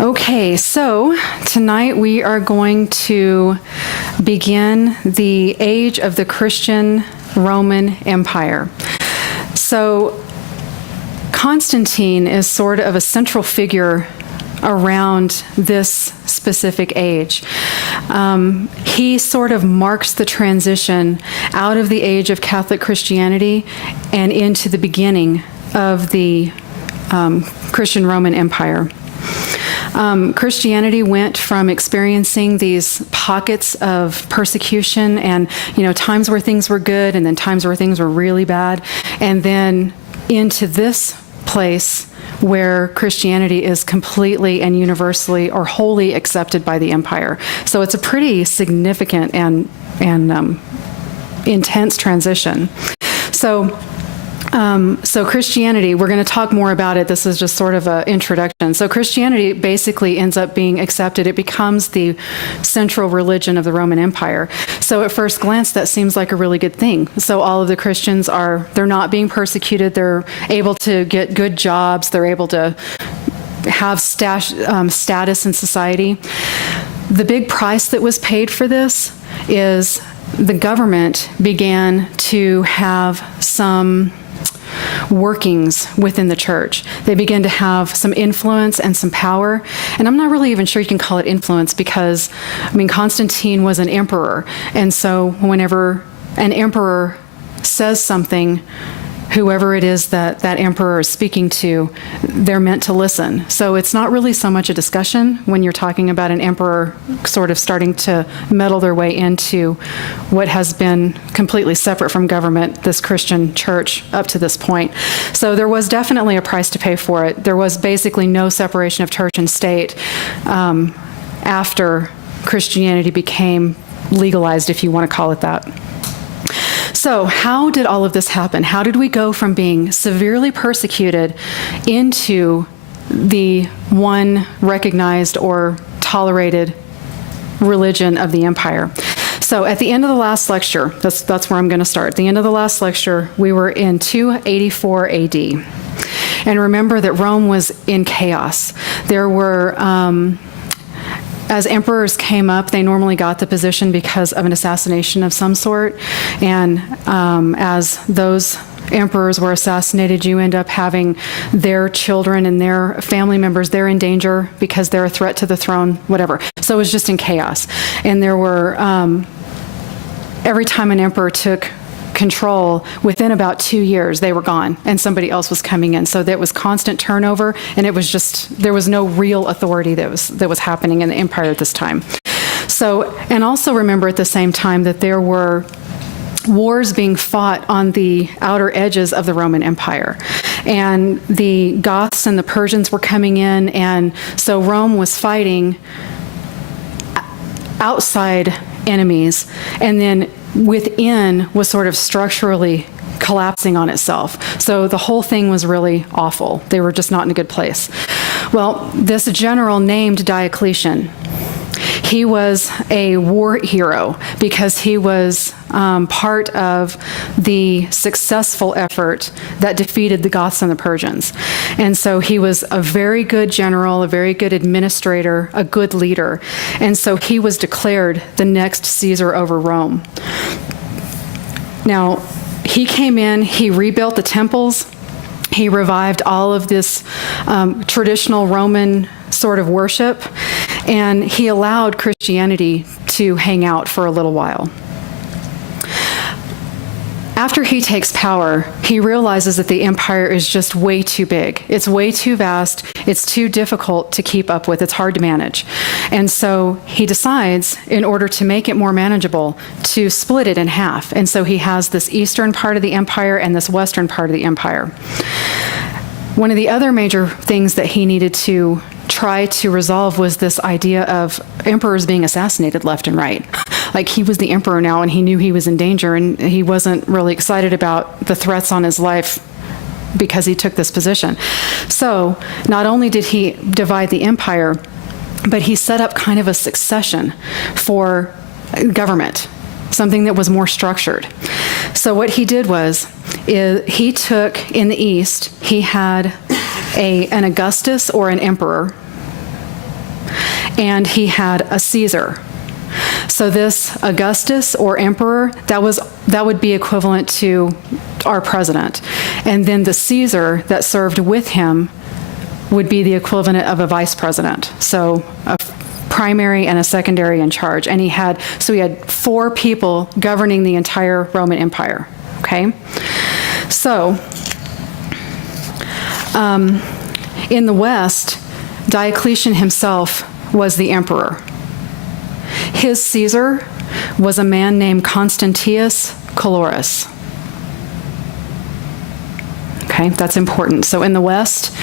Okay, so tonight we are going to begin the age of the Christian Roman Empire. So Constantine is sort of a central figure around this specific age. He sort of marks the transition out of the age of Catholic Christianity and into the beginning of the Christian Roman Empire. Christianity went from experiencing these pockets of persecution and, times where things were good and then times where things were really bad, and then into this place where Christianity is completely and universally or wholly accepted by the empire. So it's a pretty significant and intense transition. So Christianity, we're going to talk more about it. This is just sort of an introduction. So Christianity basically ends up being accepted. It becomes the central religion of the Roman Empire. So at first glance, that seems like a really good thing. So all of the Christians they're not being persecuted. They're able to get good jobs. They're able to have status in society. The big price that was paid for this is the government began to have some workings within the church. They began to have some influence and some power. And I'm not really even sure you can call it influence because, Constantine was an emperor. And so whenever an emperor says something, whoever it is that emperor is speaking to, they're meant to listen. So it's not really so much a discussion when you're talking about an emperor sort of starting to meddle their way into what has been completely separate from government, this Christian church up to this point. So there was definitely a price to pay for it. There was basically no separation of church and state after Christianity became legalized, if you want to call it that. So how did all of this happen? How did we go from being severely persecuted into the one recognized or tolerated religion of the empire? So at the end of the last lecture, that's where I'm going to start. At the end of the last lecture, we were in 284 AD. And remember that Rome was in chaos. There were as emperors came up, they normally got the position because of an assassination of some sort. And as those emperors were assassinated, you end up having their children and their family members, they're in danger because they're a threat to the throne, whatever. So it was just in chaos. And there were, every time an emperor took control, within about 2 years they were gone and somebody else was coming in. So there was constant turnover, and it was just, there was no real authority that was happening in the empire at this time. So, and also remember at the same time that there were wars being fought on the outer edges of the Roman Empire. And the Goths and the Persians were coming in, and so Rome was fighting outside enemies, and then within was sort of structurally collapsing on itself. So the whole thing was really awful. They were just not in a good place. Well, this general named Diocletian, he was a war hero because he was part of the successful effort that defeated the Goths and the Persians. And so he was a very good general, a very good administrator, a good leader. And so he was declared the next Caesar over Rome. Now, he came in, he rebuilt the temples, he revived all of this traditional Roman sort of worship, and he allowed Christianity to hang out for a little while. After he takes power, he realizes that the empire is just way too big. It's way too vast. It's too difficult to keep up with. It's hard to manage. And so he decides, in order to make it more manageable, to split it in half. And so he has this eastern part of the empire and this western part of the empire. One of the other major things that he needed to try to resolve was this idea of emperors being assassinated left and right. Like, he was the emperor now, and he knew he was in danger, and he wasn't really excited about the threats on his life because he took this position. So not only did he divide the empire, but he set up kind of a succession for government, something that was more structured. So what he did he took, in the East, he had an Augustus or an emperor, and he had a Caesar. So this Augustus or emperor, that would be equivalent to our president. And then the Caesar that served with him would be the equivalent of a vice president. So a primary and a secondary in charge. And he had 4 people governing the entire Roman Empire, okay? So in the West, Diocletian himself was the emperor. His Caesar was a man named Constantius Calorus. Okay, that's important. So in the West,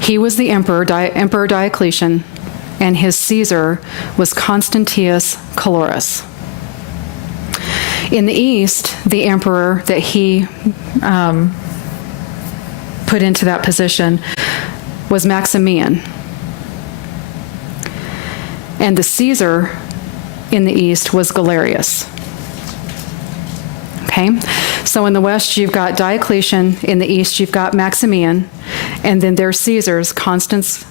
he was the emperor, Emperor Diocletian, and his Caesar was Constantius Calorus. In the East, the emperor that he put into that position was Maximian. And the Caesar in the East was Galerius. Okay? So in the West, you've got Diocletian. In the East, you've got Maximian. And then there's Caesars, Constantius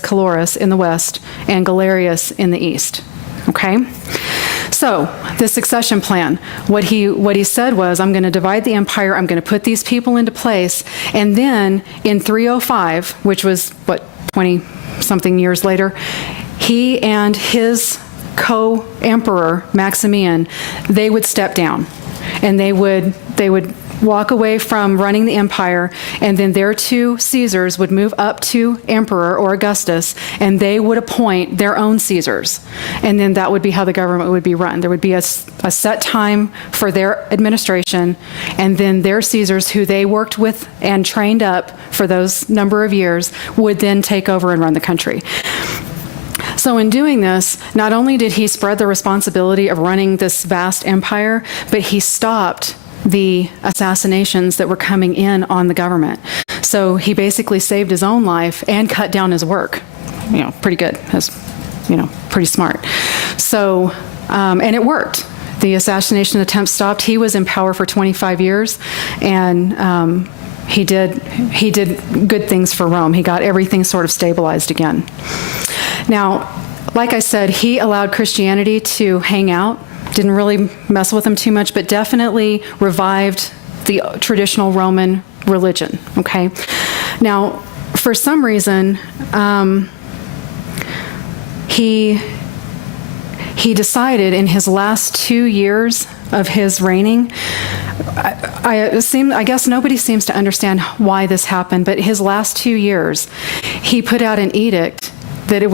Calorus in the West, and Galerius in the East. Okay? So the succession plan, what he said was, I'm going to divide the empire, I'm going to put these people into place, and then in 305, which was, 20-something years later, he and his co-emperor, Maximian, they would step down, and they would walk away from running the empire, and then their 2 Caesars would move up to emperor or Augustus, and they would appoint their own Caesars. And then that would be how the government would be run. There would be a set time for their administration, and then their Caesars, who they worked with and trained up for those number of years, would then take over and run the country. So in doing this, not only did he spread the responsibility of running this vast empire, but he stopped the assassinations that were coming in on the government. So he basically saved his own life and cut down his work. Pretty good. That's, pretty smart. So, and it worked. The assassination attempt stopped. He was in power for 25 years, and he did good things for Rome. He got everything sort of stabilized again. Now, like I said, he allowed Christianity to hang out. Didn't really mess with them too much, but definitely revived the traditional Roman religion, okay? Now, for some reason, he decided in his last 2 years of his reigning, I guess nobody seems to understand why this happened, but his last 2 years, he put out an edict that it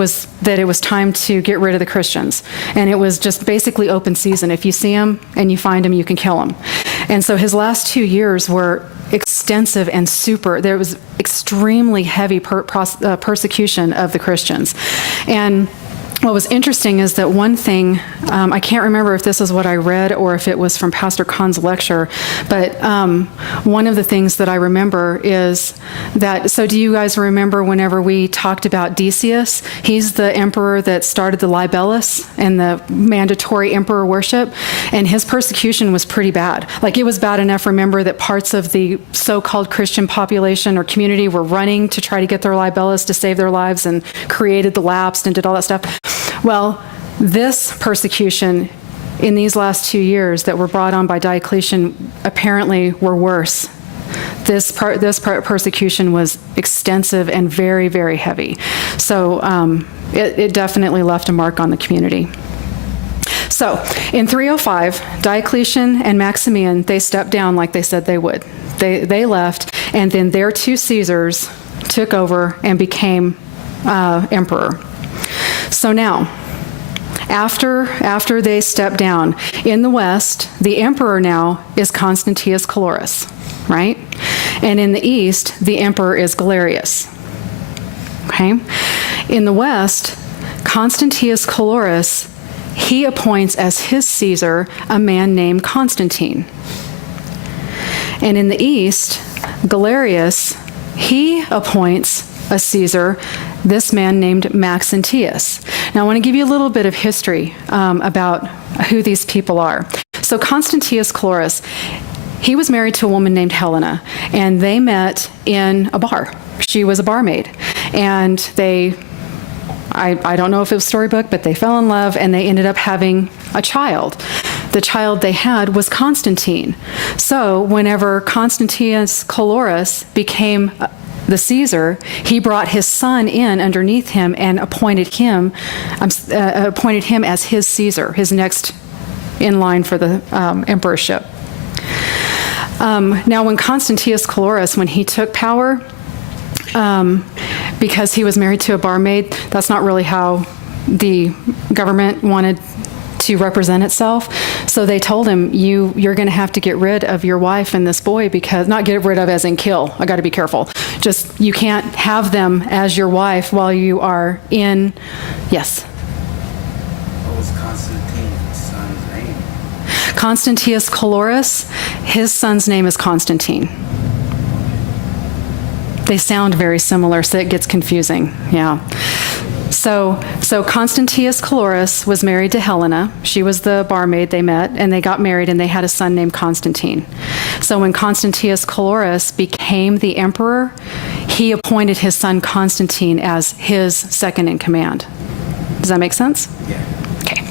was time to get rid of the Christians. And it was just basically open season. If you see them and you find them, you can kill them. And so his last 2 years were extensive and there was extremely heavy persecution of the Christians. And what was interesting is that one thing, I can't remember if this is what I read or if it was from Pastor Kahn's lecture, but one of the things that I remember is that, so do you guys remember whenever we talked about Decius? He's the emperor that started the libellus and the mandatory emperor worship, and his persecution was pretty bad. Like, it was bad enough, remember, that parts of the so-called Christian population or community were running to try to get their libellus to save their lives and created the lapsed and did all that stuff. Well, this persecution in these last 2 years that were brought on by Diocletian apparently were worse. This persecution was extensive and very, very heavy. So it definitely left a mark on the community. So in 305, Diocletian and Maximian, they stepped down like they said they would. They left, and then their 2 Caesars took over and became emperor. So now, after they step down, in the West, the emperor now is Constantius Calorus, right? And in the East, the emperor is Galerius, okay? In the West, Constantius Calorus, he appoints as his Caesar a man named Constantine. And in the East, Galerius, he appoints a Caesar, this man named Maxentius. Now, I want to give you a little bit of history about who these people are. So Constantius Calorus, he was married to a woman named Helena, and they met in a bar. She was a barmaid, and they I don't know if it was storybook, but they fell in love and they ended up having a child. The child they had was Constantine. So whenever Constantius Chlorus became the Caesar, he brought his son in underneath him and appointed him as his Caesar, his next in line for the emperorship. Now, when Constantius Chlorus, when he took power, because he was married to a barmaid, that's not really how the government wanted to represent itself. So they told him, you're going to have to get rid of your wife and this boy, because, not get rid of as in kill, I got to be careful. Just, you can't have them as your wife while you are in, yes? What was Constantine's son's name? Constantius Chlorus, his son's name is Constantine. They sound very similar, so it gets confusing, yeah. So Constantius Chlorus was married to Helena. She was the barmaid they met, and they got married, and they had a son named Constantine. So when Constantius Chlorus became the emperor, he appointed his son Constantine as his second in command. Does that make sense? Yeah. Okay.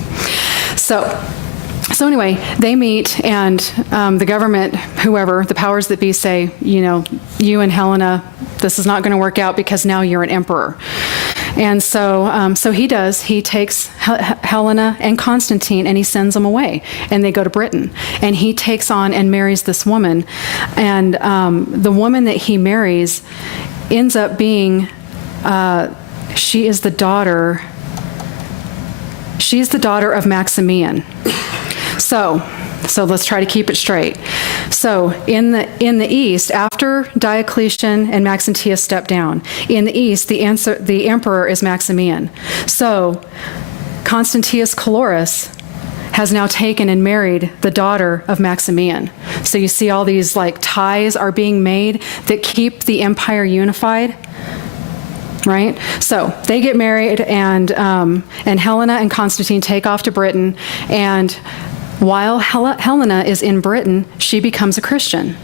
So anyway, they meet, and the government, whoever, the powers that be say, you and Helena, this is not going to work out because now you're an emperor. And so he does. He takes Helena and Constantine and he sends them away, and they go to Britain. And he takes on and marries this woman. And the woman that he marries ends up being, she's the daughter of Maximian. So let's try to keep it straight. So in the East, after Diocletian and Maxentius stepped down, in the East, the emperor is Maximian. So Constantius Chlorus has now taken and married the daughter of Maximian. So you see all these ties are being made that keep the empire unified. Right? So they get married, and Helena and Constantine take off to Britain, and while Helena is in Britain, she becomes a Christian,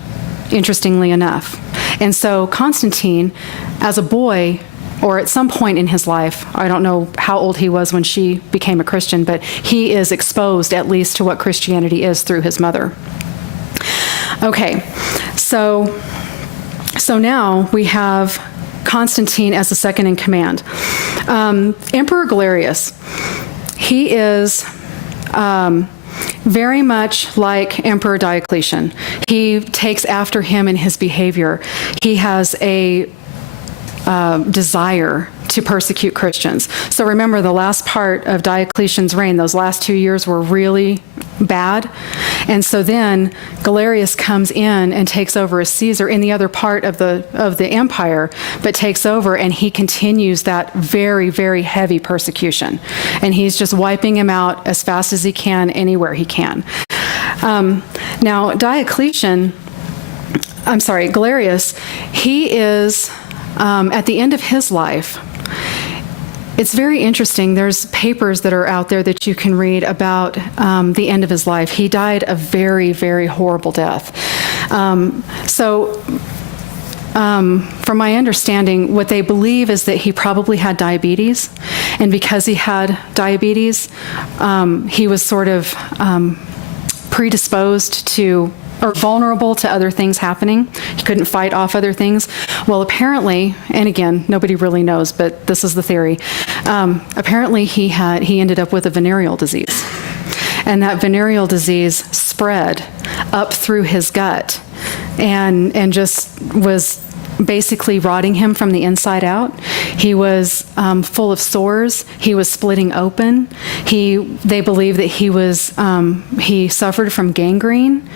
interestingly enough. And so Constantine, as a boy, or at some point in his life, I don't know how old he was when she became a Christian, but he is exposed at least to what Christianity is through his mother. Okay, so now we have Constantine as the second in command. Emperor Galerius, he is very much like Emperor Diocletian. He takes after him in his behavior. He has a desire to persecute Christians. So remember, the last part of Diocletian's reign, those last 2 years were really bad. And so then Galerius comes in and takes over as Caesar in the other part of the empire, but takes over, and he continues that very, very heavy persecution. And he's just wiping him out as fast as he can, anywhere he can. Now, Galerius, he is, at the end of his life, it's very interesting. There's papers that are out there that you can read about the end of his life. He died a very, very horrible death. From my understanding, what they believe is that he probably had diabetes, and because he had diabetes, he was sort of predisposed to, or vulnerable to, other things happening. He couldn't fight off other things. Well, apparently, and again, nobody really knows, but this is the theory, apparently he ended up with a venereal disease. And that venereal disease spread up through his gut and just was basically rotting him from the inside out. He was full of sores. He was splitting open. They believe that he suffered from gangrene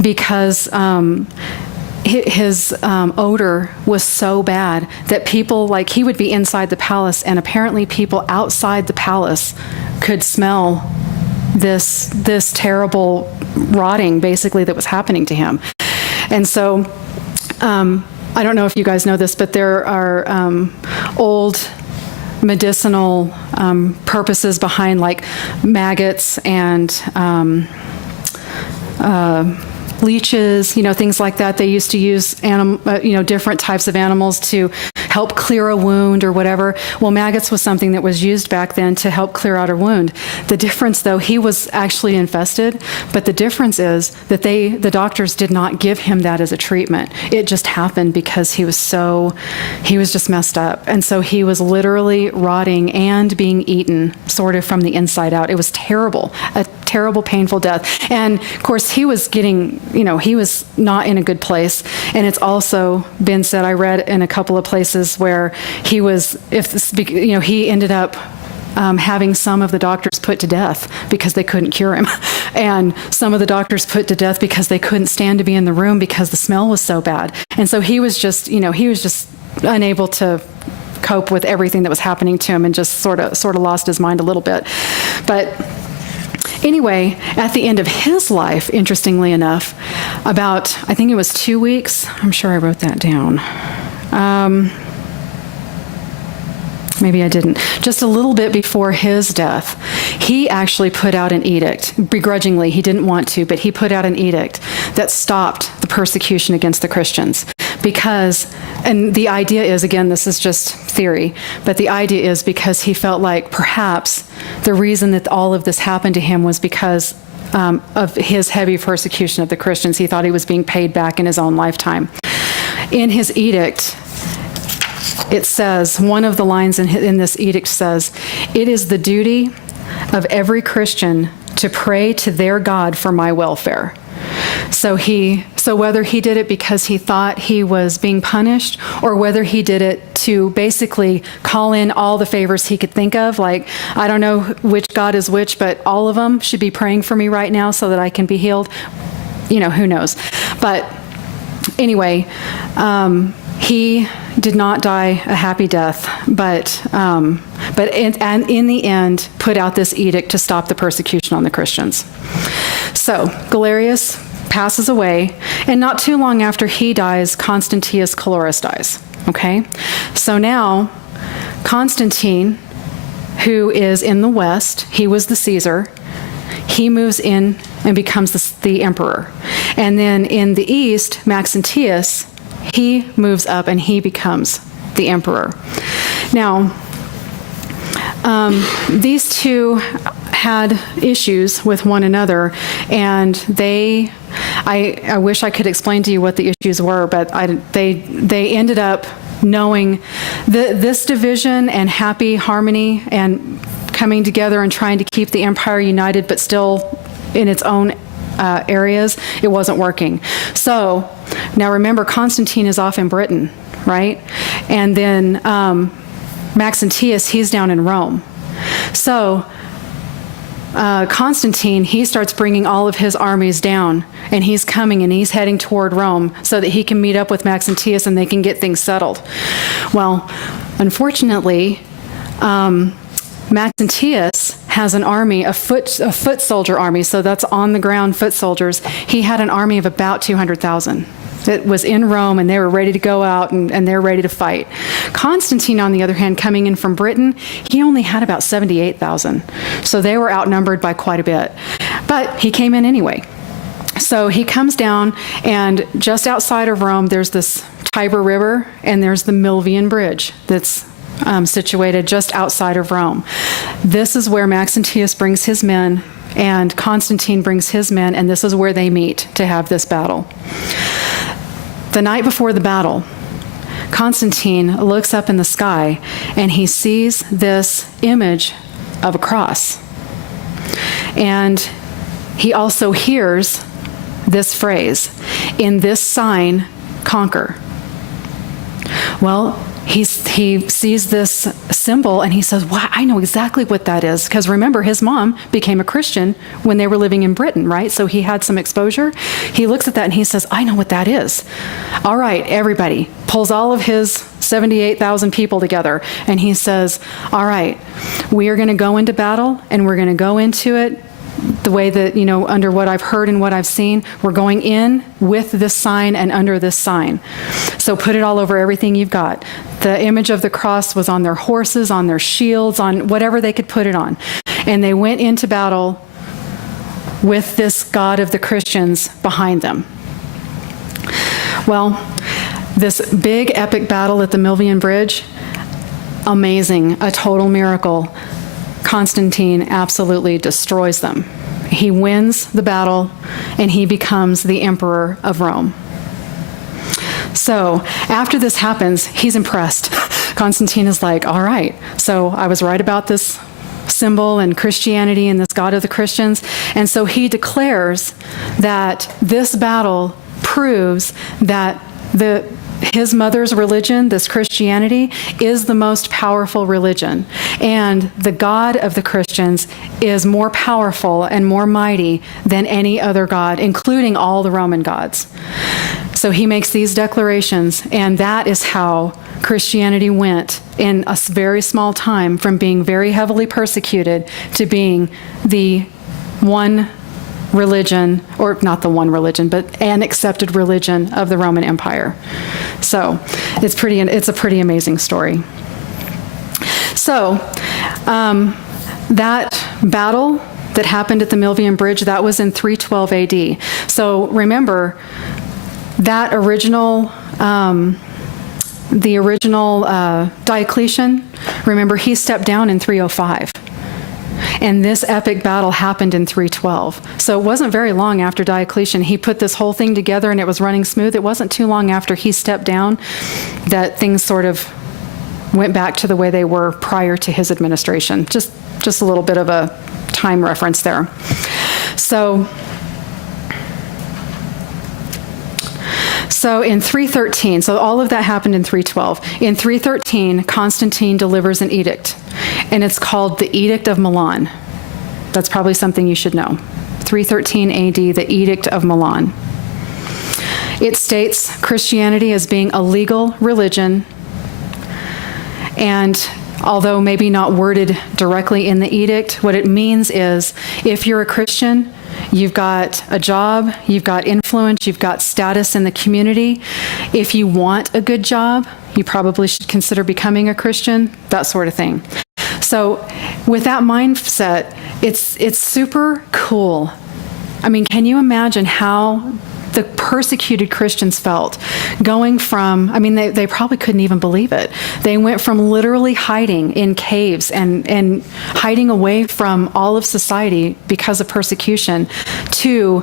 because his odor was so bad that people, he would be inside the palace, and apparently people outside the palace could smell this terrible rotting, basically, that was happening to him. And so, I don't know if you guys know this, but there are old medicinal purposes behind maggots and leeches, things like that. They used to use different types of animals to help clear a wound or whatever. Well, maggots was something that was used back then to help clear out a wound. The difference, though, he was actually infested, but the difference is that the doctors did not give him that as a treatment. It just happened because he was just messed up. And so he was literally rotting and being eaten sort of from the inside out. It was terrible, a terrible, painful death. And of course, he was getting, he was not in a good place. And it's also been said, I read in a couple of places where he ended up having some of the doctors put to death because they couldn't cure him. And some of the doctors put to death because they couldn't stand to be in the room because the smell was so bad. And so he was just unable to cope with everything that was happening to him and just sort of lost his mind a little bit. But anyway, at the end of his life, interestingly enough, about, I think it was 2 weeks, I'm sure I wrote that down. Maybe I didn't. Just a little bit before his death, he actually put out an edict. Begrudgingly, he didn't want to, but he put out an edict that stopped the persecution against the Christians. Because, and the idea is, again, this is just theory, but the idea is because he felt like perhaps the reason that all of this happened to him was because of his heavy persecution of the Christians. He thought he was being paid back in his own lifetime. In his edict, it says, one of the lines in this edict says, "It is the duty of every Christian to pray to their God for my welfare." So whether he did it because he thought he was being punished, or whether he did it to basically call in all the favors he could think of, like, I don't know which God is which, but all of them should be praying for me right now so that I can be healed. Who knows? But anyway, he did not die a happy death, but in the end, put out this edict to stop the persecution on the Christians. So Galerius passes away, and not too long after he dies, Constantius Chlorus dies. Okay, so now Constantine, who is in the west, he was the Caesar. He moves in and becomes the emperor, and then in the east, Maxentius, he moves up and he becomes the emperor. Now, these two had issues with one another, and I wish I could explain to you what the issues were, but they ended up knowing this division and happy harmony and coming together and trying to keep the empire united, but still in its own areas, it wasn't working. So now remember, Constantine is off in Britain, right? And then Maxentius, he's down in Rome. So Constantine, he starts bringing all of his armies down, and he's coming and he's heading toward Rome so that he can meet up with Maxentius and they can get things settled. Well, unfortunately, Maxentius has an army, a foot soldier army, so that's on the ground foot soldiers. He had an army of about 200,000 that was in Rome, and they were ready to go out and they're ready to fight. Constantine, on the other hand, coming in from Britain, he only had about 78,000. So they were outnumbered by quite a bit. But he came in anyway. So he comes down, and just outside of Rome, there's this Tiber River, and there's the Milvian Bridge that's situated just outside of Rome. This is where Maxentius brings his men, and Constantine brings his men, and this is where they meet to have this battle. The night before the battle, Constantine looks up in the sky, and he sees this image of a cross. And he also hears this phrase, "In this sign, conquer." Well, he sees this symbol and he says, wow, I know exactly what that is. Because remember, his mom became a Christian when they were living in Britain, right? So he had some exposure. He looks at that and he says, I know what that is. All right, everybody. Pulls all of his 78,000 people together. And he says, all right, we are going to go into battle, and we're going to go into it the way that, under what I've heard and what I've seen. We're going in with this sign and under this sign. So put it all over everything you've got. The image of the cross was on their horses, on their shields, on whatever they could put it on. And they went into battle with this God of the Christians behind them. Well, This big epic battle at the Milvian Bridge, amazing, a total miracle. Constantine absolutely destroys them. He wins the battle, and he becomes the emperor of Rome. So after this happens, he's impressed. Constantine is like, all right, so I was right about this symbol and Christianity and this God of the Christians. And so he declares that this battle proves that his mother's religion, this Christianity, is the most powerful religion. And the God of the Christians is more powerful and more mighty than any other God, including all the Roman gods. So he makes these declarations, and that is how Christianity went in a very small time from being very heavily persecuted to being the one religion, or not the one religion, but an accepted religion of the Roman Empire. So it's a pretty amazing story. So that battle that happened at the Milvian Bridge, that was in 312 AD. So remember, that original, the original Diocletian, remember, he stepped down in 305. And this epic battle happened in 312. So it wasn't very long after Diocletian. He put this whole thing together and it was running smooth. It wasn't too long after he stepped down that things sort of went back to the way they were prior to his administration. Just a little bit of a time reference there. So in 313, so all of that happened in 312. In 313, Constantine delivers an edict, and it's called the Edict of Milan. That's probably something you should know. 313 AD, the Edict of Milan. It states Christianity as being a legal religion, and although maybe not worded directly in the edict, what it means is if you're a Christian, you've got a job, you've got influence, you've got status in the community. If you want a good job, you probably should consider becoming a Christian, that sort of thing. So with that mindset, it's super cool. I mean, can you imagine how the persecuted Christians felt going from, I mean, they probably couldn't even believe it. They went from literally hiding in caves and hiding away from all of society because of persecution to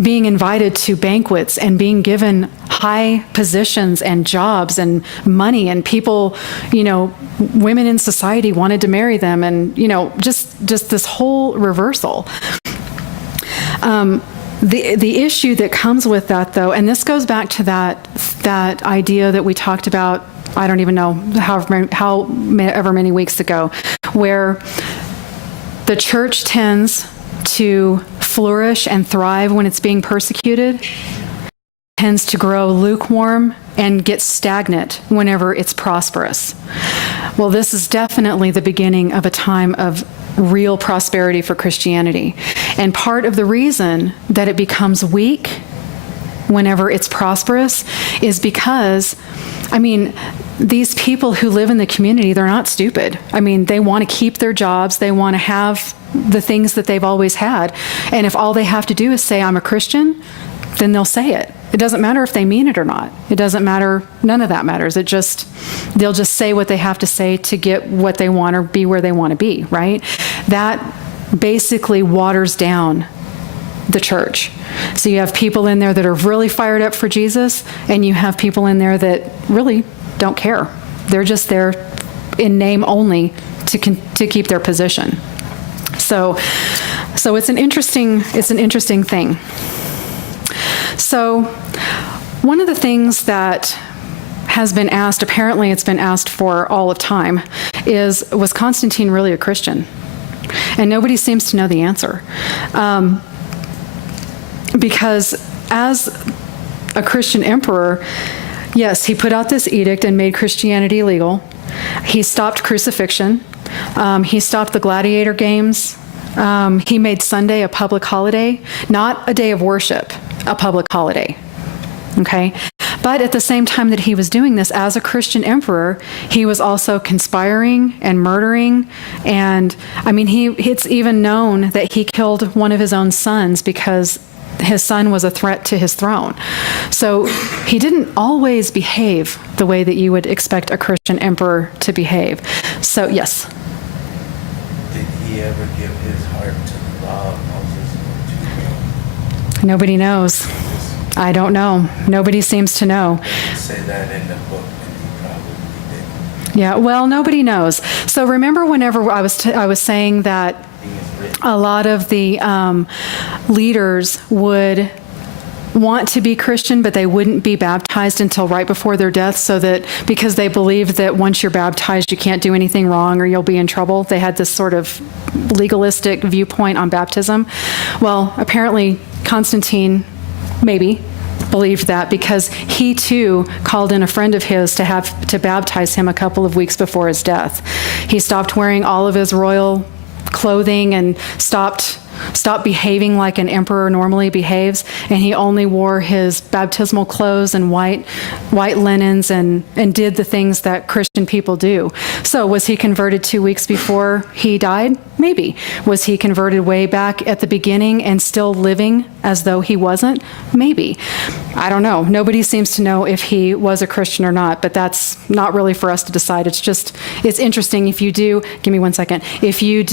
being invited to banquets and being given high positions and jobs and money, and people, women in society wanted to marry them, and, just this whole reversal. The issue that comes with that, though, and this goes back to that idea that we talked about, I don't even know however many weeks ago, where the church tends to flourish and thrive when it's being persecuted, tends to grow lukewarm and get stagnant whenever it's prosperous. Well, this is definitely the beginning of a time of real prosperity for Christianity. And part of the reason that it becomes weak whenever it's prosperous is because, these people who live in the community, they're not stupid. They want to keep their jobs. They want to have the things that they've always had. And if all they have to do is say, I'm a Christian, then they'll say it. It doesn't matter if they mean it or not. It doesn't matter. None of that matters. They'll just say what they have to say to get what they want or be where they want to be, right? That basically waters down the church. So you have people in there that are really fired up for Jesus, and you have people in there that really don't care. They're just there in name only to keep their position. So it's an interesting thing. So one of the things that has been asked, apparently it's been asked for all of time, was Constantine really a Christian? And nobody seems to know the answer. Because as a Christian emperor, yes, he put out this edict and made Christianity legal. He stopped crucifixion. He stopped the gladiator games. He made Sunday a public holiday, not a day of worship, a public holiday. Okay? But at the same time that he was doing this as a Christian emperor, he was also conspiring and murdering. And it's even known that he killed one of his own sons because his son was a threat to his throne. So he didn't always behave the way that you would expect a Christian emperor to behave. So, yes. Did he ever give his heart to the law of Moses or to Nobody knows. I don't know. Nobody seems to know. say that in the book, and he probably didn't. Yeah, well, nobody knows. So remember whenever I was saying that a lot of the leaders would want to be Christian, but they wouldn't be baptized until right before their death, so that because they believed that once you're baptized, you can't do anything wrong or you'll be in trouble. They had this sort of legalistic viewpoint on baptism. Well, apparently Constantine maybe believed that, because he too called in a friend of his to baptize him a couple of weeks before his death. He stopped wearing all of his royal clothing and stopped behaving like an emperor normally behaves, and he only wore his baptismal clothes and white linens and did the things that Christian people do. So was he converted 2 weeks before he died? Maybe. Was he converted way back at the beginning and still living as though he wasn't? Maybe. I don't know. Nobody seems to know if he was a Christian or not, but that's not really for us to decide. It's interesting. If you do, give me 1 second. If you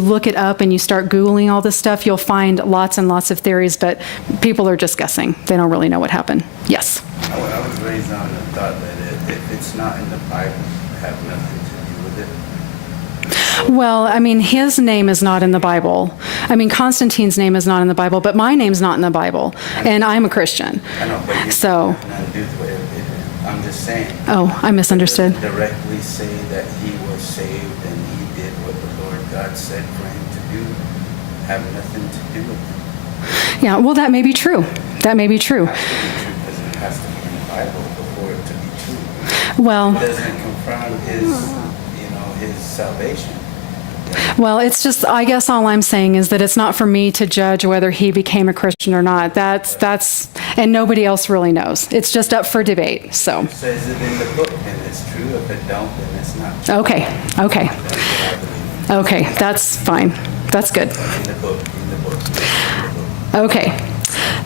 look it up and you start Googling all this stuff, you'll find lots and lots of theories, but people are just guessing. They don't really know what happened. Yes? I was raised on the thought that if it's not in the Bible, have nothing to do with it. Well, I mean, his name is not in the Bible. I mean, Constantine's name is not in the Bible, but my name's not in the Bible, and I'm a Christian. I know, but So, nothing to do with it. I'm just saying. oh, I misunderstood. It doesn't directly say that he was saved and he did what the Lord God said for him to do. Have nothing to do with it. Yeah, well, that may be true. That may be true. It has to be true because it has to be in the Bible before it to be true. Well, It doesn't confirm his salvation. Well, it's just, I guess all I'm saying is that it's not for me to judge whether he became a Christian or not. That's, and nobody else really knows. It's just up for debate, so. It says it in the book, and it's true. If it don't, then it's not true. Okay. That's what I believe. Okay, that's fine. That's good. In the book. Okay,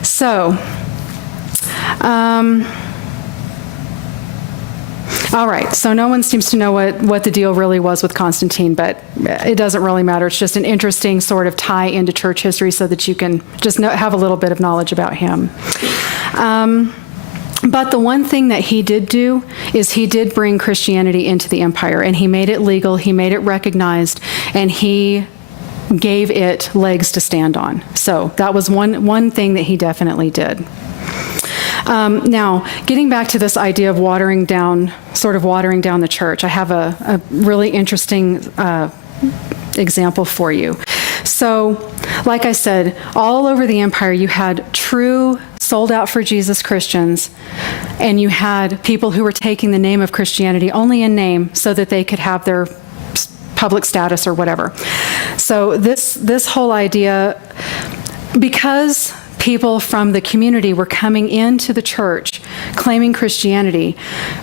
so, all right, so no one seems to know what the deal really was with Constantine, but it doesn't really matter. It's just an interesting sort of tie into church history so that you can just have a little bit of knowledge about him. But the one thing that he did do is he did bring Christianity into the empire, and he made it legal, he made it recognized, and he gave it legs to stand on. So that was one thing that he definitely did. Now, getting back to this idea of watering down the church, I have a really interesting example for you. So, like I said, all over the empire you had true sold out for Jesus Christians, and you had people who were taking the name of Christianity only in name so that they could have their public status or whatever. So this whole idea, because people from the community were coming into the church claiming Christianity,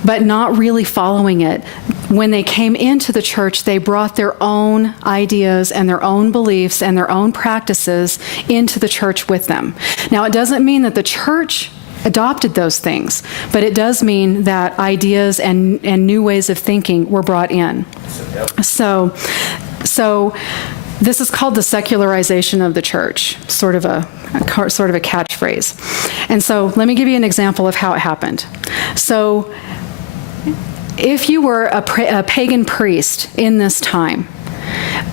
but not really following it. When they came into the church, they brought their own ideas and their own beliefs and their own practices into the church with them. Now, it doesn't mean that the church adopted those things, but it does mean that ideas and new ways of thinking were brought in. So this is called the secularization of the church, sort of a catchphrase. And so let me give you an example of how it happened. So if you were a pagan priest in this time,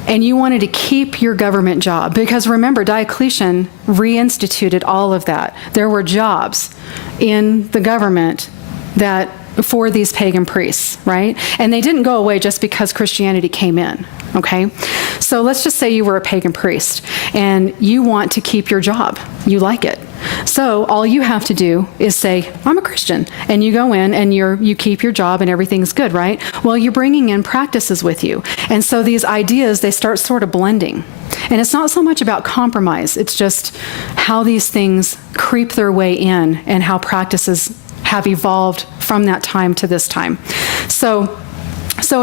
and you wanted to keep your government job, because remember, Diocletian reinstituted all of that. There were jobs in the government that for these pagan priests, right? And they didn't go away just because Christianity came in, okay? So let's just say you were a pagan priest and you want to keep your job. You like it. So all you have to do is say, I'm a Christian. And you go in and you keep your job and everything's good, right? Well, you're bringing in practices with you. And so these ideas, they start sort of blending. And it's not so much about compromise. It's just how these things creep their way in and how practices have evolved from that time to this time. So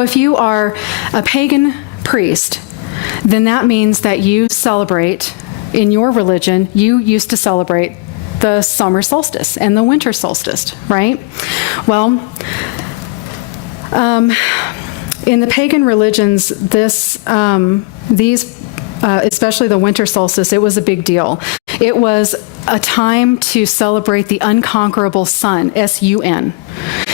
if you are a pagan priest, then that means that you celebrate in your religion, you used to celebrate the summer solstice and the winter solstice, right? Well, in the pagan religions, especially the winter solstice, it was a big deal. It was a time to celebrate the unconquerable sun, S-U-N.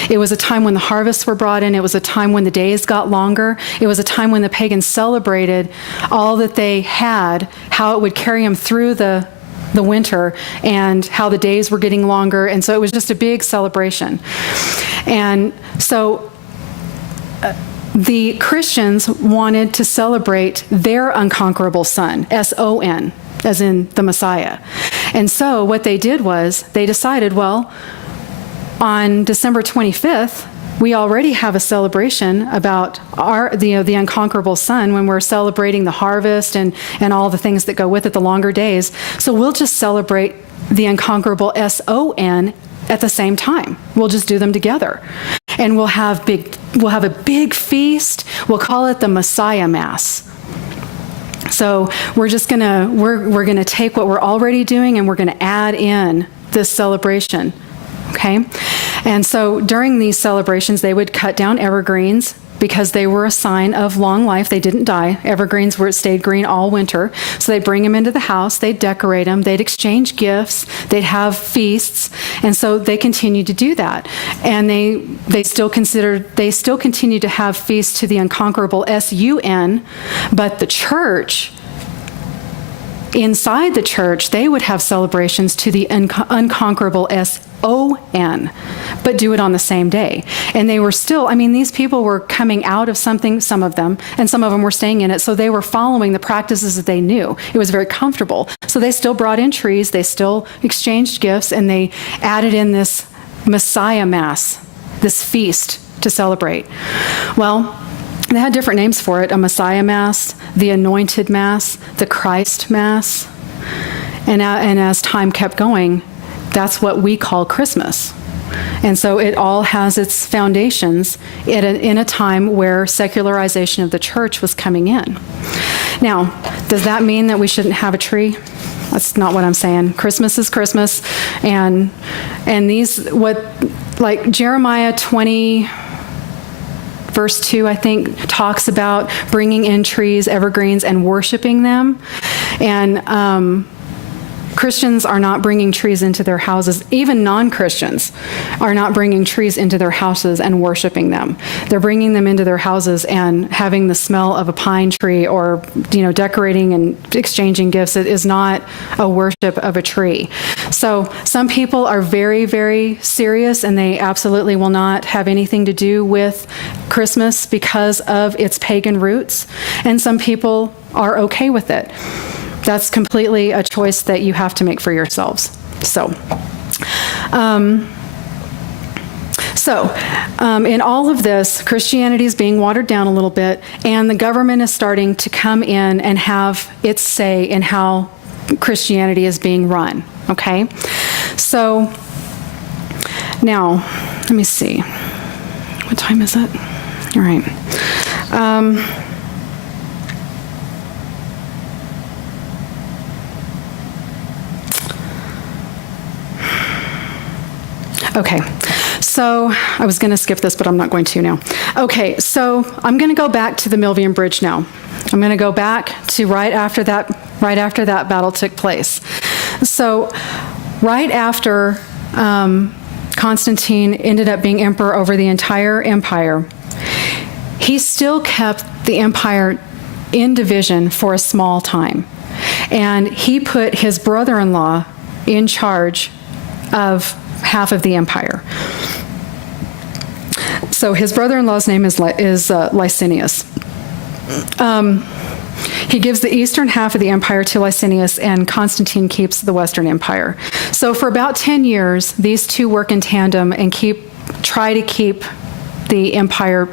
It was a time when the harvests were brought in. It was a time when the days got longer. It was a time when the pagans celebrated all that they had, how it would carry them through the winter, and how the days were getting longer. And so it was just a big celebration. And so the Christians wanted to celebrate their unconquerable son, S-O-N, as in the Messiah. And so what they did was they decided, well, on December 25th, we already have a celebration about the unconquerable sun when we're celebrating the harvest and all the things that go with it, the longer days. So we'll just celebrate the unconquerable S-O-N at the same time. We'll just do them together. And we'll have a big feast. We'll call it the Messiah Mass. So we're gonna take what we're already doing and we're gonna add in this celebration. Okay? And so during these celebrations, they would cut down evergreens because they were a sign of long life. They didn't die. Evergreens stayed green all winter. So they'd bring them into the house, they'd decorate them, they'd exchange gifts, they'd have feasts, and so they continued to do that. And they still continue to have feasts to the unconquerable S-U-N, but the church, inside the church, they would have celebrations to the unconquerable S-O-N, but do it on the same day. And they were still, these people were coming out of something, some of them, and some of them were staying in it, so they were following the practices that they knew. It was very comfortable. So they still brought in trees, they still exchanged gifts, and they added in this Messiah Mass, this feast to celebrate. Well, they had different names for it: a Messiah Mass, the Anointed Mass, the Christ Mass. And as time kept going, that's what we call Christmas. And so it all has its foundations in a time where secularization of the church was coming in. Now, does that mean that we shouldn't have a tree? That's not what I'm saying. Christmas is Christmas. And Jeremiah 20, verse 2, I think, talks about bringing in trees, evergreens, and worshiping them. And Christians are not bringing trees into their houses. Even non-Christians are not bringing trees into their houses and worshiping them. They're bringing them into their houses and having the smell of a pine tree, or decorating and exchanging gifts. It is not a worship of a tree. So some people are very, very serious, and they absolutely will not have anything to do with Christmas because of its pagan roots. And some people are okay with it. That's completely a choice that you have to make for yourselves. So in all of this, Christianity is being watered down a little bit, and the government is starting to come in and have its say in how Christianity is being run, okay? So now, let me see. What time is it? All right. Okay, so I was going to skip this, but I'm not going to now. Okay, so I'm going to go back to the Milvian Bridge now. I'm going to go back to right after that battle took place. So right after Constantine ended up being emperor over the entire empire, he still kept the empire in division for a small time. And he put his brother-in-law in charge of half of the empire. So his brother-in-law's name is Licinius. He gives the eastern half of the empire to Licinius, and Constantine keeps the western empire. So for about 10 years, these two work in tandem and try to keep the empire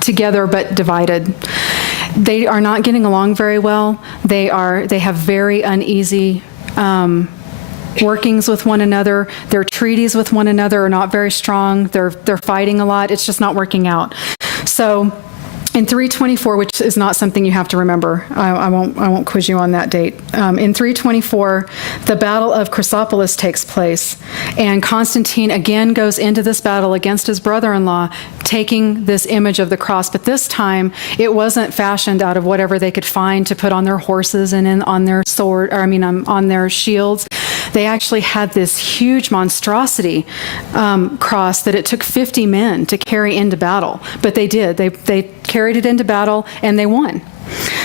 together but divided. They are not getting along very well. They have very uneasy workings with one another. Their treaties with one another are not very strong. They're fighting a lot. It's just not working out. So In 324, which is not something you have to remember, I won't quiz you on that date. In 324, the Battle of Chrysopolis takes place, and Constantine again goes into this battle against his brother-in-law, taking this image of the cross. But this time, it wasn't fashioned out of whatever they could find to put on their horses and on their sword, or on their shields. They actually had this huge monstrosity cross that it took 50 men to carry into battle. But they did. They carried it into battle, and they won.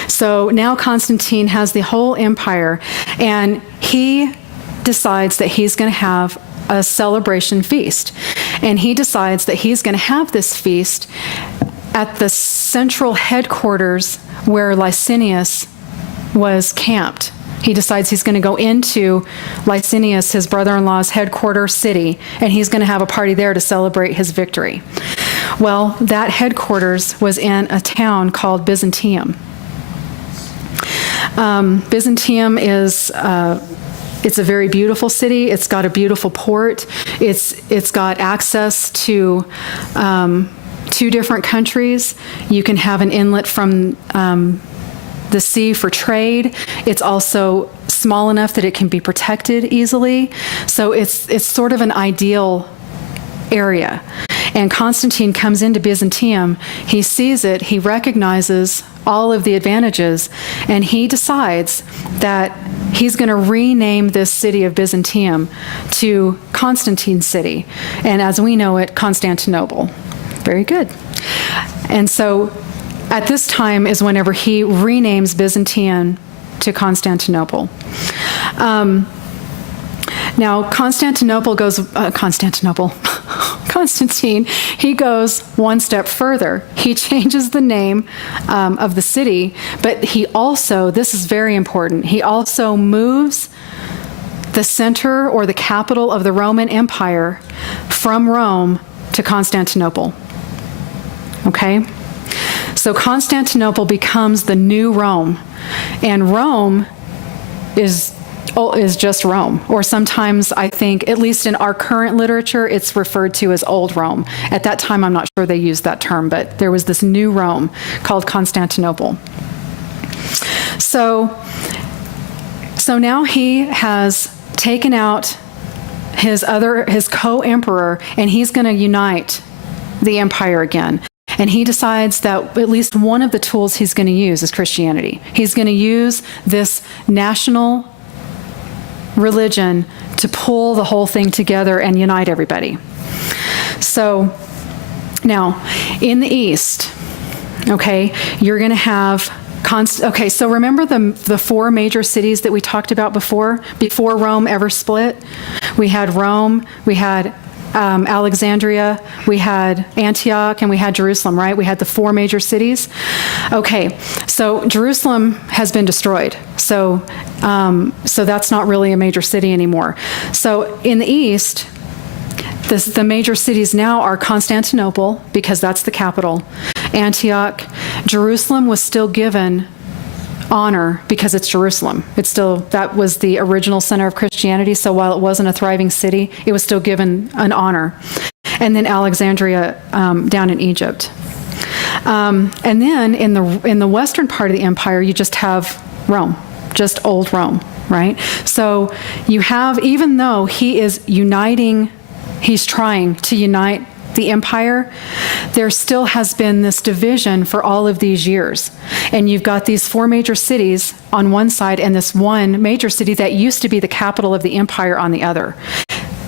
So now Constantine has the whole empire, and he decides that he's going to have a celebration feast. And he decides that he's going to have this feast at the central headquarters where Licinius was camped. He decides he's going to go into Licinius, his brother-in-law's headquarters city, and he's going to have a party there to celebrate his victory. Well, that headquarters was in a town called Byzantium. Byzantium is it's a very beautiful city. It's got a beautiful port. It's got access to 2 different countries. You can have an inlet from the sea for trade. It's also small enough that it can be protected easily. So it's sort of an ideal area. And Constantine comes into Byzantium, he sees it, he recognizes all of the advantages, and he decides that he's going to rename this city of Byzantium to Constantine's city, and as we know it, Constantinople. Very good. And so at this time is whenever he renames Byzantium to Constantinople. Now, Constantine, he goes one step further. He changes the name of the city, but he also, this is very important, he also moves the center or the capital of the Roman Empire from Rome to Constantinople. Okay? So Constantinople becomes the new Rome, and Rome is just Rome, or sometimes I think, at least in our current literature, it's referred to as Old Rome. At that time, I'm not sure they used that term, but there was this new Rome called Constantinople. So now he has taken out his co-emperor, and he's going to unite the empire again. And he decides that at least one of the tools he's going to use is Christianity. He's going to use this national religion to pull the whole thing together and unite everybody. So now, in the East, okay, you're going to have so remember the 4 major cities that we talked about before Rome ever split? We had Rome, we had Alexandria, we had Antioch, and we had Jerusalem, right? We had the 4 major cities. Okay, so Jerusalem has been destroyed. So that's not really a major city anymore. So in the East, the major cities now are Constantinople, because that's the capital, Antioch. Jerusalem was still given honor because it's Jerusalem. That was the original center of Christianity, so while it wasn't a thriving city, it was still given an honor. And then Alexandria down in Egypt. And then in the western part of the empire, you just have Rome, just old Rome, right? So you have, even though he's trying to unite the empire, there still has been this division for all of these years. And you've got these 4 major cities on one side and this one major city that used to be the capital of the empire on the other,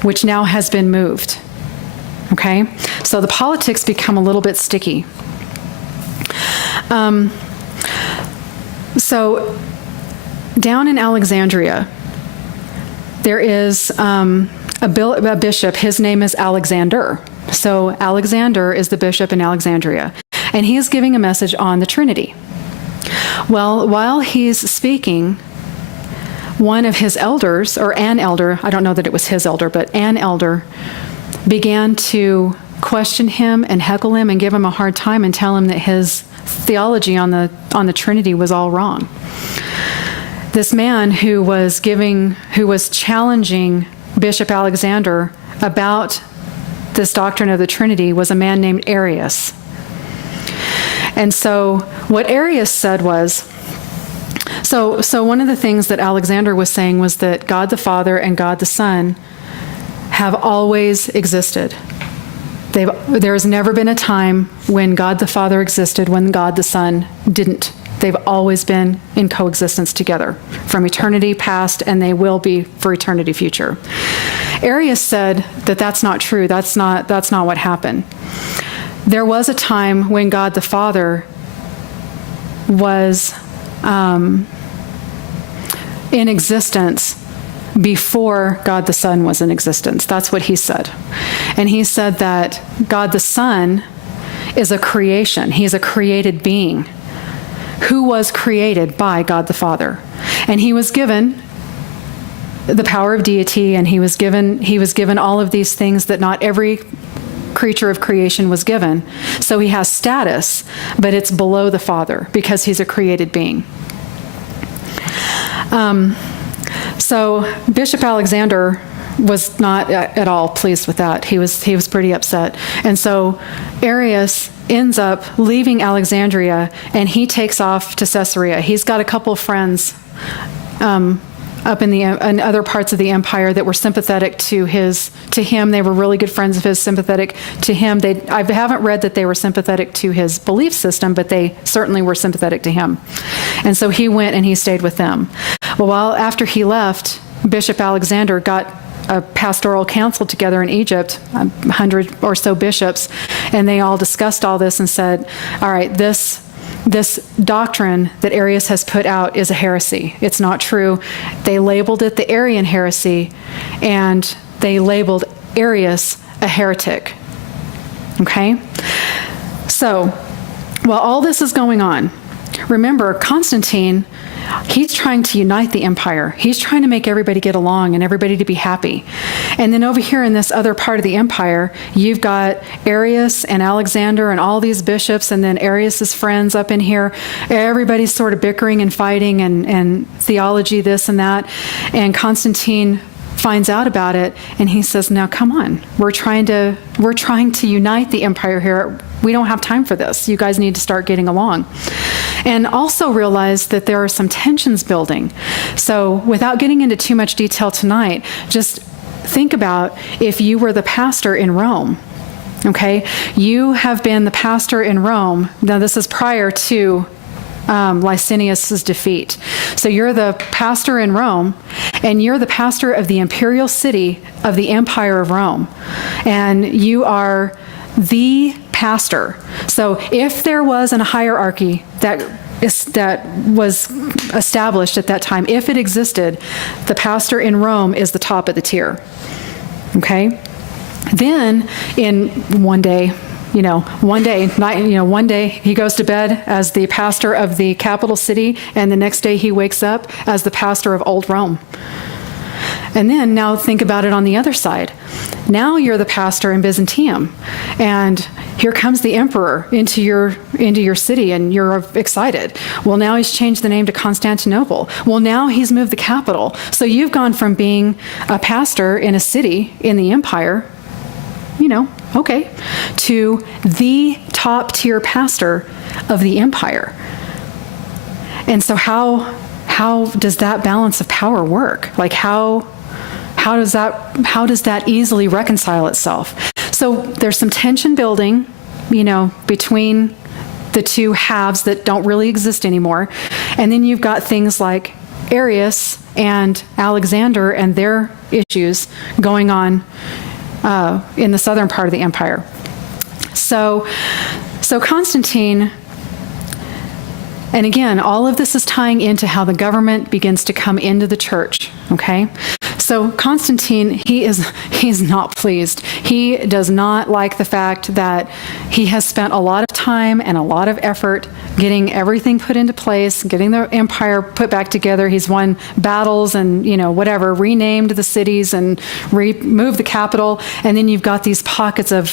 which now has been moved. Okay? So the politics become a little bit sticky. So down in Alexandria, there is a bishop. His name is Alexander. So Alexander is the bishop in Alexandria, and he is giving a message on the Trinity. Well, while he's speaking, one of his elders, or an elder, I don't know that it was his elder, but an elder, began to question him and heckle him and give him a hard time and tell him that his theology on the Trinity was all wrong. This man who was challenging Bishop Alexander about this doctrine of the Trinity was a man named Arius. And so what Arius said was, so one of the things that Alexander was saying was that God the Father and God the Son have always existed. There has never been a time when God the Father existed when God the Son didn't. They've always been in coexistence together from eternity past, and they will be for eternity future. Arius said that that's not true. That's not what happened. There was a time when God the Father was in existence before God the Son was in existence. That's what he said. And he said that God the Son is a creation. He's a created being who was created by God the Father. And he was given the power of deity, and he was given all of these things that not every creature of creation was given. So he has status, but it's below the Father because he's a created being. So Bishop Alexander was not at all pleased with that. He was pretty upset. And so Arius ends up leaving Alexandria, and he takes off to Caesarea. He's got a couple of friends up in other parts of the empire that were sympathetic to him. They were really good friends of his, sympathetic to him. I haven't read that they were sympathetic to his belief system, but they certainly were sympathetic to him. And so he went and he stayed with them. Well, after he left, Bishop Alexander got a pastoral council together in Egypt, 100 or so bishops, and they all discussed all this and said, all right, this doctrine that Arius has put out is a heresy. It's not true. They labeled it the Arian heresy, and they labeled Arius a heretic. Okay? So, while all this is going on, remember, Constantine, he's trying to unite the empire. He's trying to make everybody get along and everybody to be happy. And then over here in this other part of the empire, you've got Arius and Alexander and all these bishops, and then Arius's friends up in here. Everybody's sort of bickering and fighting and theology this and that. And Constantine finds out about it, and he says, now come on, we're trying to unite the empire here. We don't have time for this. You guys need to start getting along. And also realize that there are some tensions building. So without getting into too much detail tonight, just think about if you were the pastor in Rome. Okay? You have been the pastor in Rome. Now this is prior to Licinius's defeat. So you're the pastor in Rome, and you're the pastor of the imperial city of the Empire of Rome. And you are the pastor. So if there was a hierarchy that was established at that time, if it existed, the pastor in Rome is the top of the tier. Okay? Then one day he goes to bed as the pastor of the capital city, and the next day he wakes up as the pastor of old Rome. And then now think about it on the other side. Now you're the pastor in Byzantium, and here comes the emperor into your city, and you're excited. Well, now he's changed the name to Constantinople. Well, now he's moved the capital. So you've gone from being a pastor in a city in the empire, to the top tier pastor of the empire. And so how does that balance of power work? Like how does that easily reconcile itself? So there's some tension building, between the two halves that don't really exist anymore. And then you've got things like Arius and Alexander and their issues going on in the southern part of the empire. So Constantine, and again, all of this is tying into how the government begins to come into the church, okay? So Constantine, he's not pleased. He does not like the fact that he has spent a lot of time and a lot of effort getting everything put into place, getting the empire put back together. He's won battles and, renamed the cities and removed the capital. And then you've got these pockets of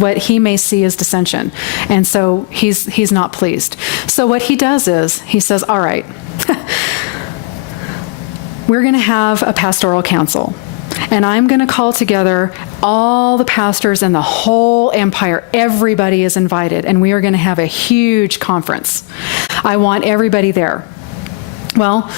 what he may see as dissension. And so he's not pleased. So what he does is he says, all right, we're going to have a pastoral council, and I'm going to call together all the pastors in the whole empire, everybody is invited, and we are going to have a huge conference. I want everybody there. Well,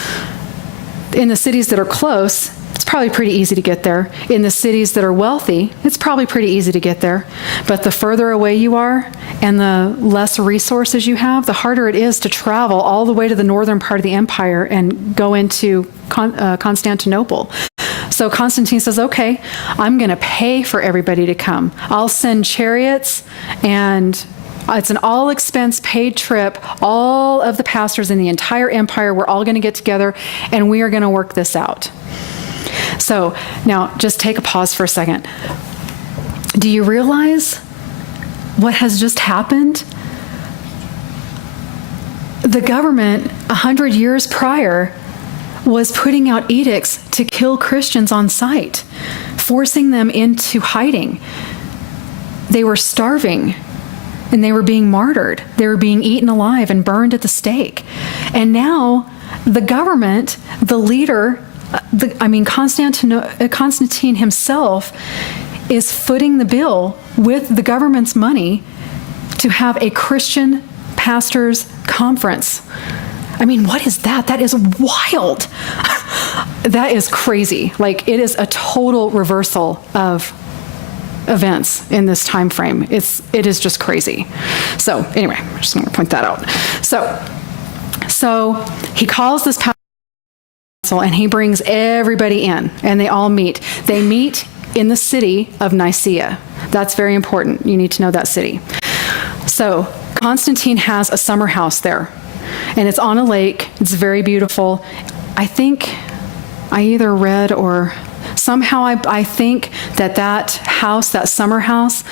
in the cities that are close, it's probably pretty easy to get there. In the cities that are wealthy, it's probably pretty easy to get there. But the further away you are and the less resources you have, the harder it is to travel all the way to the northern part of the empire and go into Constantinople. So Constantine says, okay, I'm going to pay for everybody to come. I'll send chariots, and it's an all-expense paid trip. All of the pastors in the entire empire, we're all going to get together, and we are going to work this out. So now just take a pause for a second. Do you realize what has just happened? The government, 100 years prior, was putting out edicts to kill Christians on sight, forcing them into hiding. They were starving, and they were being martyred. They were being eaten alive and burned at the stake. And now the government, the leader, Constantine himself is footing the bill with the government's money to have a Christian pastors' conference. I mean, what is that? That is wild. That is crazy. Like, it is a total reversal of events in this time frame. It is just crazy. So anyway, I just want to point that out. So he calls this council and he brings everybody in, and they all meet. They meet in the city of Nicaea. That's very important. You need to know that city. So Constantine has a summer house there, and it's on a lake. It's very beautiful. I think I either read or somehow I think that house, that summer house,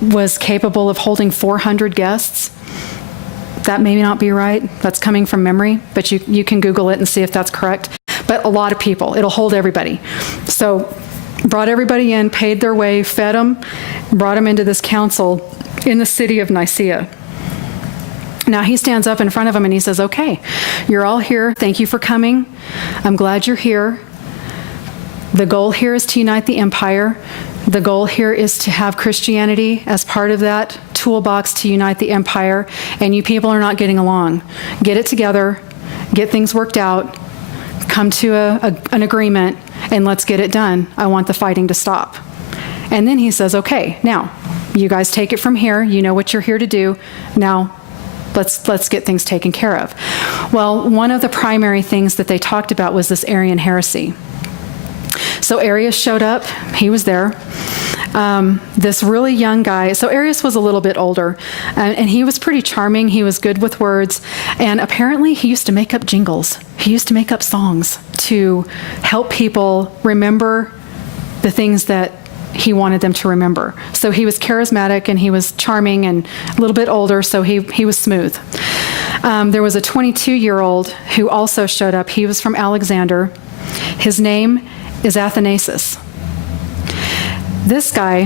was capable of holding 400 guests. That may not be right. That's coming from memory, but you can Google it and see if that's correct. But a lot of people. It'll hold everybody. So brought everybody in, paid their way, fed them, brought them into this council in the city of Nicaea. Now he stands up in front of them and he says, okay, you're all here. Thank you for coming. I'm glad you're here. The goal here is to unite the empire. The goal here is to have Christianity as part of that toolbox to unite the empire. And you people are not getting along. Get it together. Get things worked out. Come to an agreement, and let's get it done. I want the fighting to stop. And then he says, okay, now, you guys take it from here. You know what you're here to do. Now, let's get things taken care of. Well, one of the primary things that they talked about was this Arian heresy. So Arius showed up. He was there. This really young guy. So Arius was a little bit older, and he was pretty charming. He was good with words, and apparently he used to make up jingles. He used to make up songs to help people remember the things that he wanted them to remember. So he was charismatic, and he was charming, and a little bit older, so he was smooth. There was a 22-year-old who also showed up. He was from Alexander. His name is Athanasius. This guy,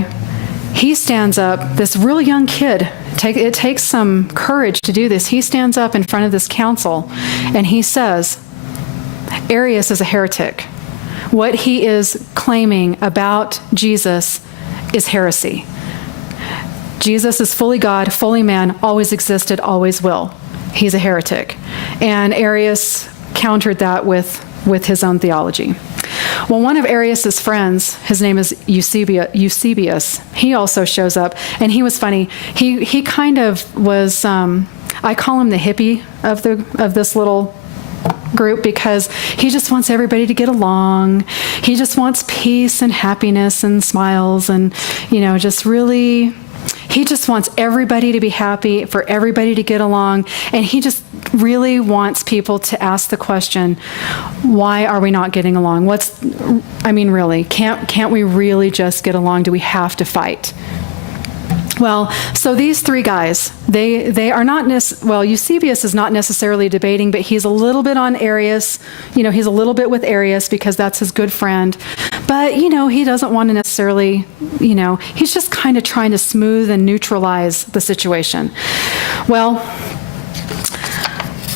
he stands up, this real young kid, it takes some courage to do this. He stands up in front of this council and he says, Arius is a heretic. What he is claiming about Jesus is heresy. Jesus is fully God, fully man, always existed, always will. He's a heretic. And Arius countered that with his own theology. Well, one of Arius's friends, his name is Eusebius, he also shows up, and he was funny. He kind of was, I call him the hippie of this little group, because he just wants everybody to get along. He just wants peace and happiness and smiles, and, just really, he just wants everybody to be happy, for everybody to get along, and he just really wants people to ask the question, why are we not getting along? Really, can't we really just get along? Do we have to fight? Well, so these three guys, they are not Eusebius is not necessarily debating, but he's a little bit on Arius. He's a little bit with Arius because that's his good friend. But, he doesn't want to necessarily, he's just kind of trying to smooth and neutralize the situation. Well,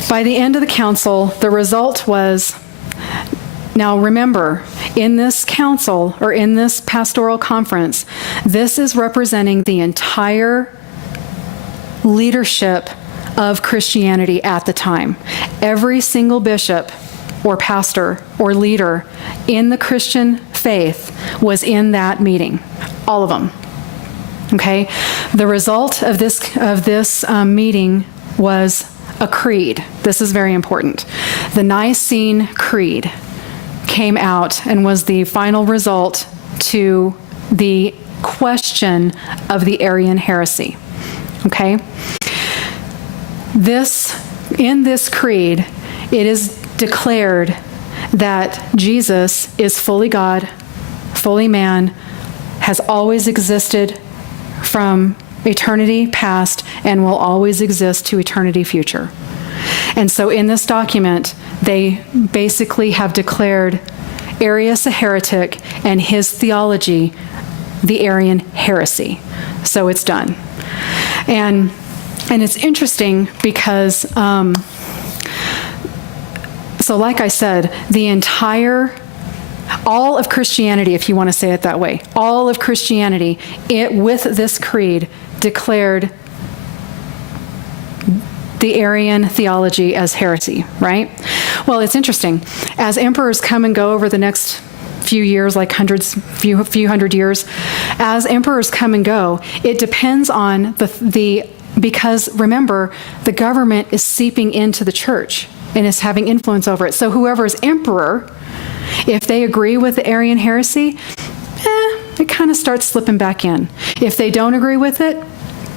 by the end of the council, the result was Now remember, in this council, or in this pastoral conference, this is representing the entire leadership of Christianity at the time. Every single bishop or pastor or leader in the Christian faith was in that meeting. All of them. Okay? The result of this meeting was a creed. This is very important. The Nicene Creed came out and was the final result to the question of the Arian heresy. Okay? In this creed, it is declared that Jesus is fully God, fully man, has always existed from eternity past, and will always exist to eternity future. And so in this document, they basically have declared Arius a heretic and his theology the Arian heresy. So it's done. And it's interesting because, so like I said, all of Christianity, if you want to say it that way, all of Christianity, with this creed, declared the Arian theology as heresy, right? Well, it's interesting. As emperors come and go over the next few years, like few hundred years, as emperors come and go, it depends on because remember, the government is seeping into the church and is having influence over it. So whoever is emperor, if they agree with the Arian heresy, it kind of starts slipping back in. If they don't agree with it,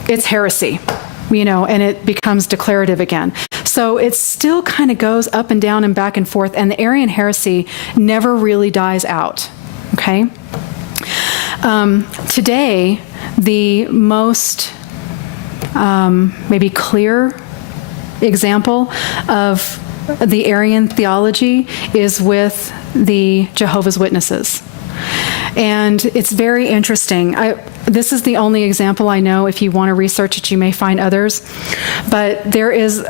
it's heresy, and it becomes declarative again. So it still kind of goes up and down and back and forth, and the Arian heresy never really dies out, okay? Today, the most maybe clear example of the Arian theology is with the Jehovah's Witnesses. And it's very interesting. This is the only example I know. If you want to research it, you may find others. But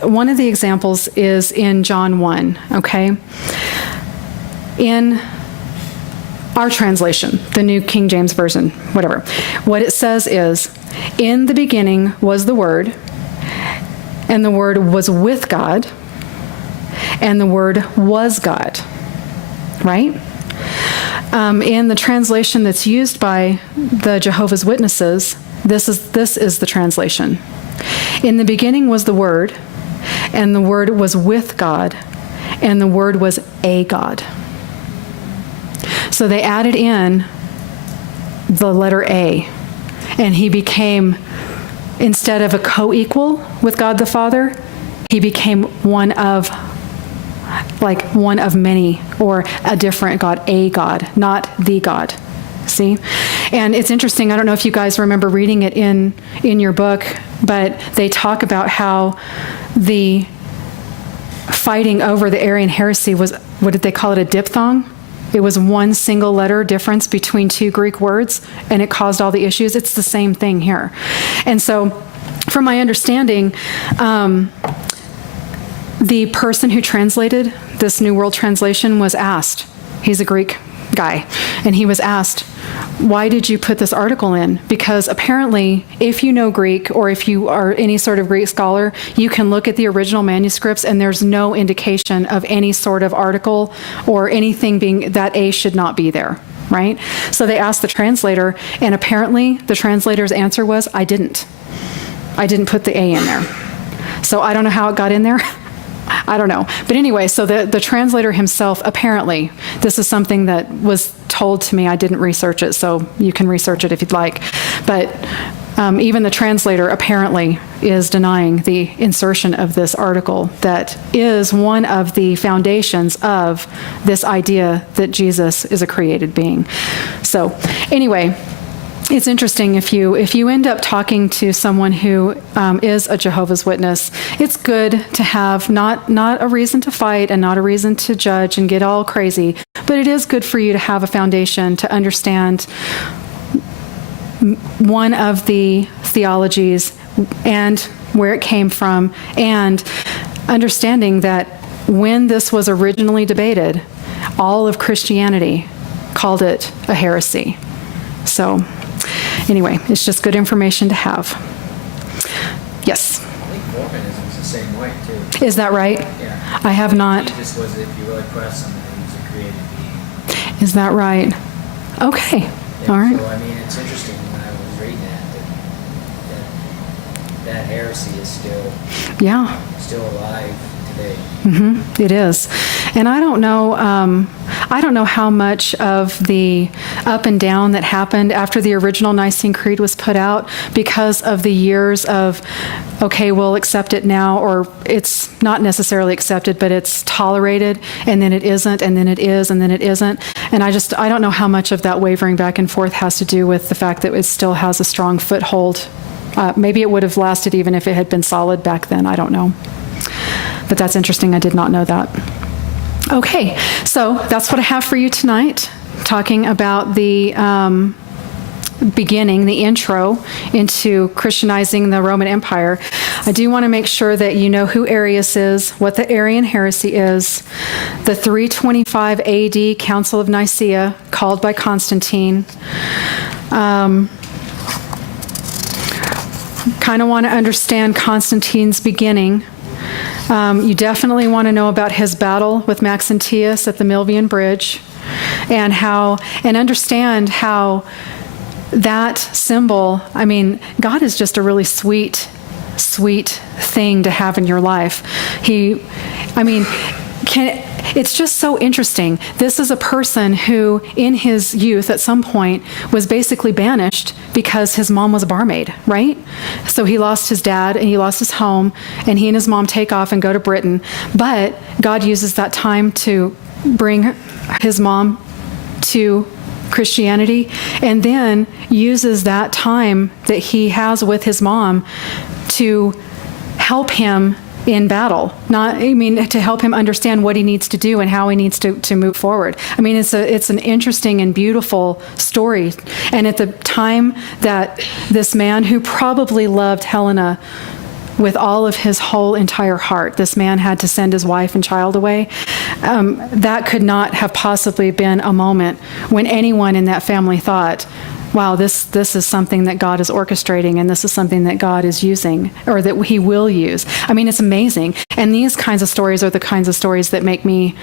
one of the examples is in John 1, okay? In our translation, the New King James Version, whatever, what it says is, in the beginning was the Word, and the Word was with God, and the Word was God, right? In the translation that's used by the Jehovah's Witnesses, this is the translation. In the beginning was the Word, and the Word was with God, and the Word was a God. So they added in the letter A, and he became, instead of a co-equal with God the Father, he became one of many, or a different God, a God, not the God. See? And it's interesting, I don't know if you guys remember reading it in your book, but they talk about how the fighting over the Arian heresy was, what did they call it, a diphthong? It was one single letter difference between two Greek words, and it caused all the issues. It's the same thing here. And so, from my understanding, the person who translated this New World Translation was asked, he's a Greek guy, and he was asked, why did you put this article in? Because apparently, if you know Greek, or if you are any sort of Greek scholar, you can look at the original manuscripts and there's no indication of any sort of article or anything being, that A should not be there, right? So they asked the translator, and apparently the translator's answer was, I didn't put the A in there. So I don't know how it got in there. I don't know. But anyway, so the translator himself, apparently, this is something that was told to me. I didn't research it, so you can research it if you'd like. But even the translator apparently is denying the insertion of this article that is one of the foundations of this idea that Jesus is a created being. So anyway, it's interesting if you end up talking to someone who is a Jehovah's Witness, it's good to have not a reason to fight and not a reason to judge and get all crazy, but it is good for you to have a foundation to understand one of the theologies and where it came from, and understanding that when this was originally debated, all of Christianity called it a heresy. So anyway, it's just good information to have. Yes? I think Mormonism's the same way, too. Is that right? Yeah. I have not. Jesus was, if you really press him, he was a created being. Is that right? Okay. Yeah, All right. So, I mean, it's interesting when I was reading that heresy is still alive today. It is. And I don't know how much of the up and down that happened after the original Nicene Creed was put out because of the years of, okay, we'll accept it now, or it's not necessarily accepted, but it's tolerated, and then it isn't, and then it is, and then it isn't. And I don't know how much of that wavering back and forth has to do with the fact that it still has a strong foothold. Maybe it would have lasted even if it had been solid back then. I don't know. But that's interesting. I did not know that. Okay, so that's what I have for you tonight, talking about the beginning, the intro into Christianizing the Roman Empire. I do want to make sure that you know who Arius is, what the Arian heresy is, the 325 AD Council of Nicaea, called by Constantine. Kind of want to understand Constantine's beginning. You definitely want to know about his battle with Maxentius at the Milvian Bridge, and understand how that symbol, I mean, God is just a really sweet thing to have in your life. It's just so interesting. This is a person who, in his youth, at some point, was basically banished because his mom was a barmaid, right? So he lost his dad and he lost his home, and he and his mom take off and go to Britain. But God uses that time to bring his mom to Christianity, and then uses that time that he has with his mom to help him in battle, to help him understand what he needs to do and how he needs to move forward. I mean, it's an interesting and beautiful story. And at the time that this man, who probably loved Helena with all of his whole entire heart, this man had to send his wife and child away. That could not have possibly been a moment when anyone in that family thought, wow, this is something that God is orchestrating, and this is something that God is using, or that he will use. I mean, it's amazing. And these kinds of stories are the kinds of stories that make me,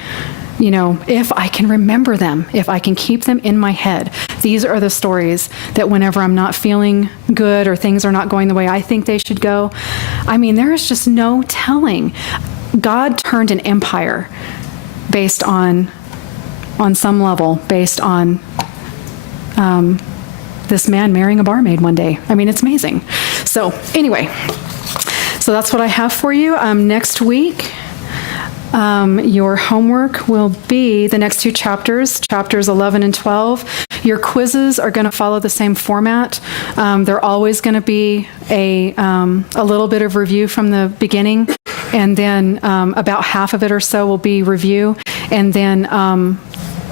if I can remember them, if I can keep them in my head, these are the stories that whenever I'm not feeling good or things are not going the way I think they should go, I mean, there is just no telling. God turned an empire based on some level, based on this man marrying a barmaid one day. I mean, it's amazing. So anyway, so that's what I have for you. Next week, your homework will be the next two chapters 11 and 12. Your quizzes are going to follow the same format. They're always going to be a little bit of review from the beginning, and then about half of it or so will be review, and then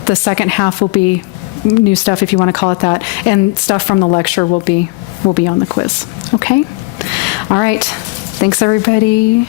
the second half will be new stuff, if you want to call it that, and stuff from the lecture will be on the quiz. Okay? All right. Thanks, everybody.